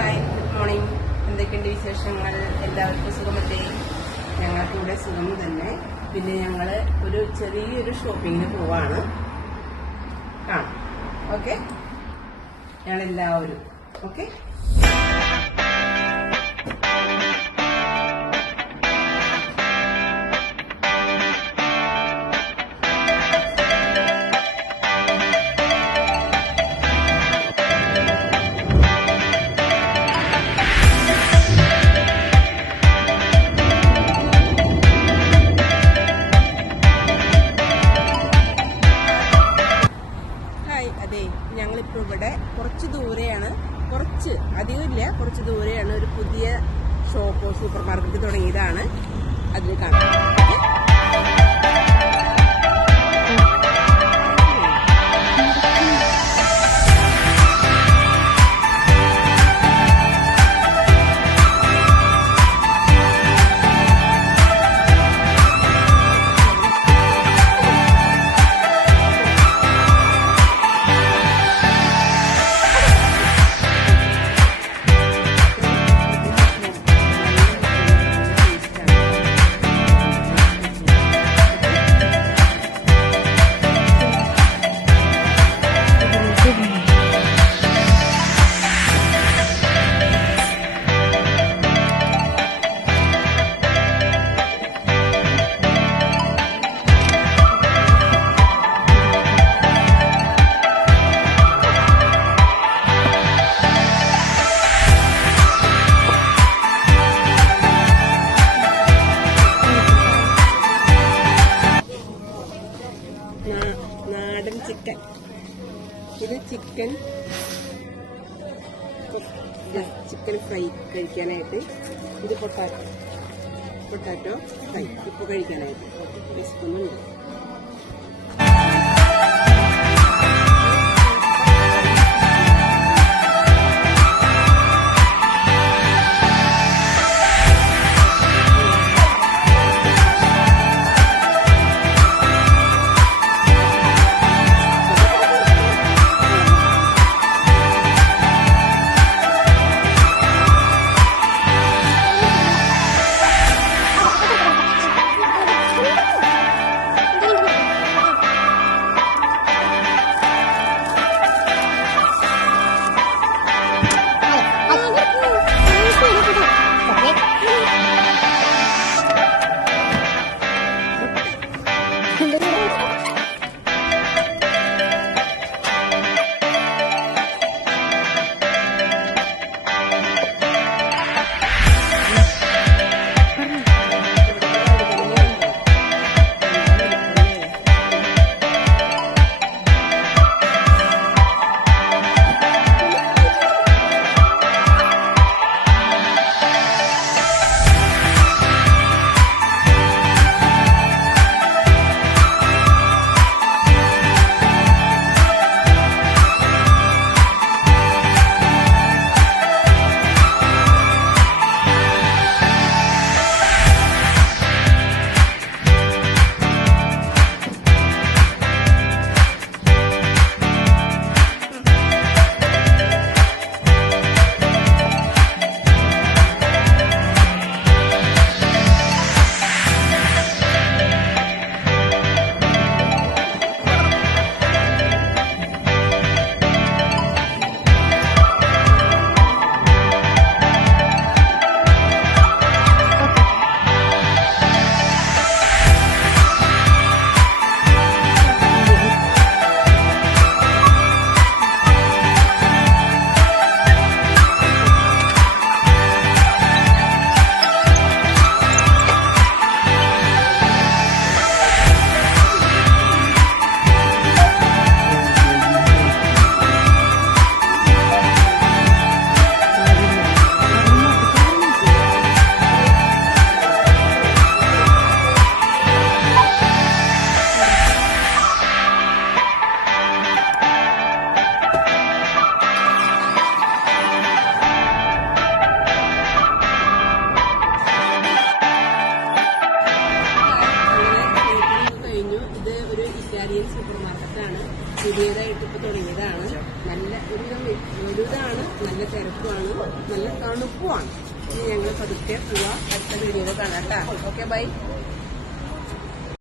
Hi, good morning. എന്തൊക്കെയുണ്ട് വിശേഷങ്ങൾ? എല്ലാവർക്കും സുഖമല്ലേ? ഞങ്ങൾക്കിവിടെ സുഖം തന്നെ. പിന്നെ ഞങ്ങൾ ഒരു ചെറിയൊരു ഷോപ്പിങ്ങിന് പോവാണ്. കാണാം. ഓക്കെ, ഞങ്ങളെല്ലാവരും ഓക്കെ. അതെ, ഞങ്ങളിപ്പോൾ ഇവിടെ കുറച്ച് ദൂരെയാണ്, കുറച്ച് അധികമില്ല, കുറച്ച് ദൂരെയാണ് ഒരു പുതിയ ഷോപ്പോ സൂപ്പർ മാർക്കറ്റ് തുടങ്ങിയതാണ്. അതിൽ കാണാം. നാടൻ ചിക്കൻ, ഇത് ചിക്കൻ ഫ്രൈ കഴിക്കാനായിട്ട്. ഇത് പൊട്ടാറ്റോ ഫ്രൈ ഇപ്പോൾ കഴിക്കാനായിട്ട് വിശക്കുന്നുണ്ട്. നല്ല തണുപ്പുമാണ്. ഇനി ഞങ്ങൾ പതുക്കെ പോവാം. അടുത്ത വീഡിയോയിൽ കാണാം കേട്ടോ. Okay bye.